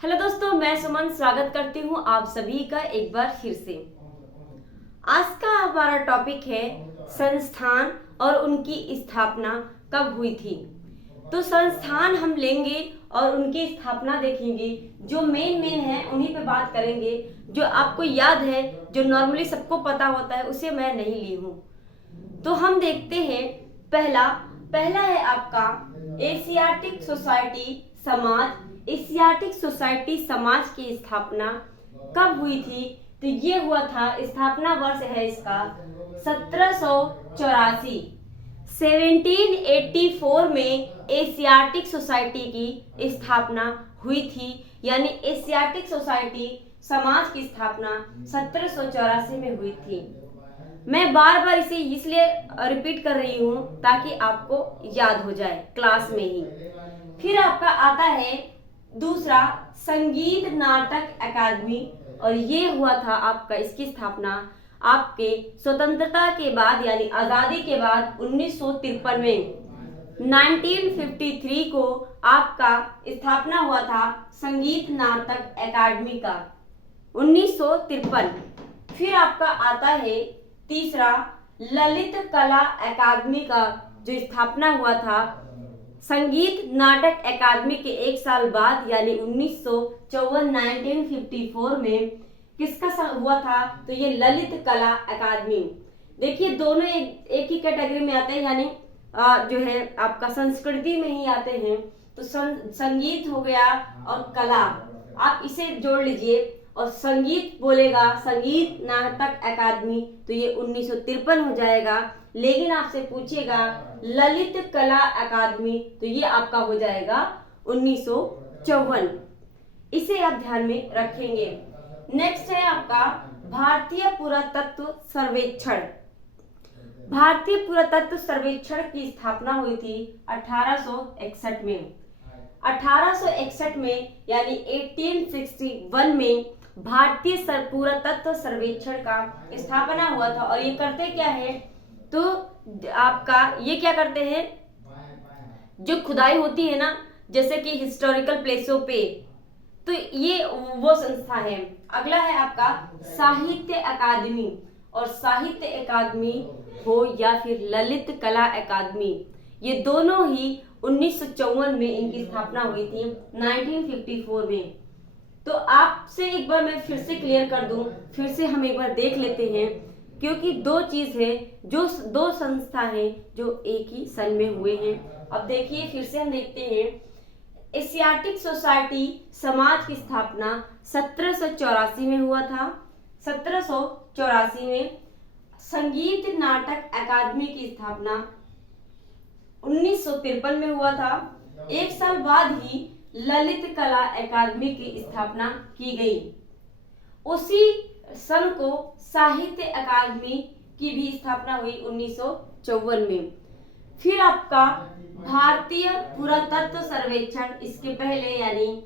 Hello दोस्तों, मैं सुमन स्वागत करती हूँ आप सभी का एक बार फिर से। आज का हमारा टॉपिक है संस्थान और उनकी स्थापना कब हुई थी। तो संस्थान हम लेंगे और उनकी स्थापना देखेंगे। जो मेन है उन्हीं पे बात करेंगे। जो आपको याद है, जो नॉर्मली सबको पता होता है, उसे मैं नहीं ली हूँ। तो हम देखते हैं। पहला पहला है आपका एशियाटिक सोसाइटी समाज। एशियाटिक सोसाइटी समाज की स्थापना कब हुई थी? तो ये हुआ था, स्थापना वर्ष है इसका 1784। 1784 में एशियाटिक सोसाइटी की स्थापना हुई थी। यानी एशियाटिक सोसाइटी समाज की स्थापना 1784 में हुई थी। मैं बार बार इसे इसलिए रिपीट कर रही हूँ ताकि आपको याद हो जाए क्लास में ही। फिर आपका आता है दूसरा संगीत नाटक अकादमी, और ये हुआ था आपका, इसकी स्थापना आपके स्वतंत्रता के बाद यानी आजादी के बाद 1953 में 1953 को आपका स्थापना हुआ था संगीत नाटक अकादमी का 1953। फिर आपका आता है तीसरा ललित कला अकादमी का, जो स्थापना हुआ था संगीत नाटक अकादमी के एक साल बाद यानी 1954 में। किसका हुआ था? तो ये ललित कला अकादमी। देखिए दोनों एक ही कैटेगरी में आते हैं, यानी जो है आपका संस्कृति में ही आते हैं। तो संगीत हो गया और कला, आप इसे जोड़ लीजिए। और संगीत बोलेगा संगीत नाटक अकादमी, तो ये 1953 हो जाएगा। लेकिन आपसे पूछेगा ललित कला अकादमी, तो ये आपका हो जाएगा 1954। इसे आप ध्यान में रखेंगे। नेक्स्ट है आपका भारतीय पुरातत्व सर्वेक्षण। भारतीय पुरातत्व सर्वेक्षण की स्थापना हुई थी 1861 में। 1861 में यानी 1861 में भारतीय पुरातत्व सर्वेक्षण का स्थापना हुआ था। और ये करते क्या है? तो आपका ये क्या करते हैं, जो खुदाई होती है ना, जैसे कि हिस्टोरिकल प्लेसों पे, तो ये वो संस्था है। अगला है आपका साहित्य अकादमी। और साहित्य अकादमी हो या फिर ललित कला अकादमी, ये दोनों ही 1954 में इनकी स्थापना हुई थी 1954 में। तो आपसे एक बार मैं फिर से क्लियर कर दूं, फिर से हम एक बार देख लेते हैं, क्योंकि दो चीज है, जो दो संस्था है जो एक ही सन में हुए हैं। अब देखिए फिर से हम देखते हैं। एशियाटिक सोसाइटी समाज की स्थापना 1784 में हुआ था। 1784 में संगीत नाटक अकादमी की स्थापना 1953 में हुआ था। एक साल बाद ही ललित कला अकादमी की स्थापना की गई। उसी सन को साहित्य अकादमी की भी स्थापना हुई 1954 में। फिर आपका भारतीय पुरातत्व सर्वेक्षण, इसके पहले यानी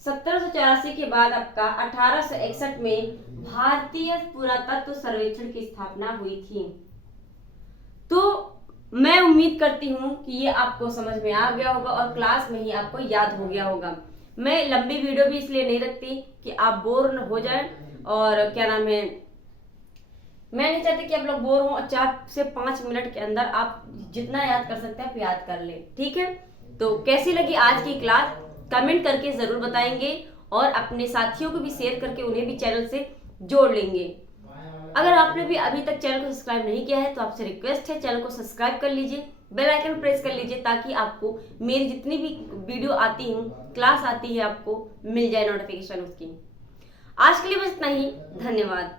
1784 के बाद आपका 1861 में भारतीय पुरातत्व सर्वेक्षण की स्थापना हुई थी। तो मैं उम्मीद करती हूँ कि ये आपको समझ में आ गया होगा और क्लास में ही आपको याद हो गया होगा। मैं लंबी वीडियो भी इसलिए नहीं रखती कि आप बोर न हो जाए, और क्या नाम है, मैं नहीं चाहती कि आप लोग बोर हो। 4 से 5 मिनट के अंदर आप जितना याद कर सकते हैं आप याद कर ले, ठीक है? तो कैसी लगी आज की क्लास कमेंट करके जरूर बताएंगे, और अपने साथियों को भी शेयर करके उन्हें भी चैनल से जोड़ लेंगे। अगर आपने भी अभी तक चैनल को सब्सक्राइब नहीं किया है तो आपसे रिक्वेस्ट है, चैनल को सब्सक्राइब कर लीजिए, बेल आइकन प्रेस कर लीजिए, ताकि आपको मेरी जितनी भी वीडियो आती है, क्लास आती है, आपको मिल जाए नोटिफिकेशन उसकी। आज के लिए बस इतना ही। धन्यवाद।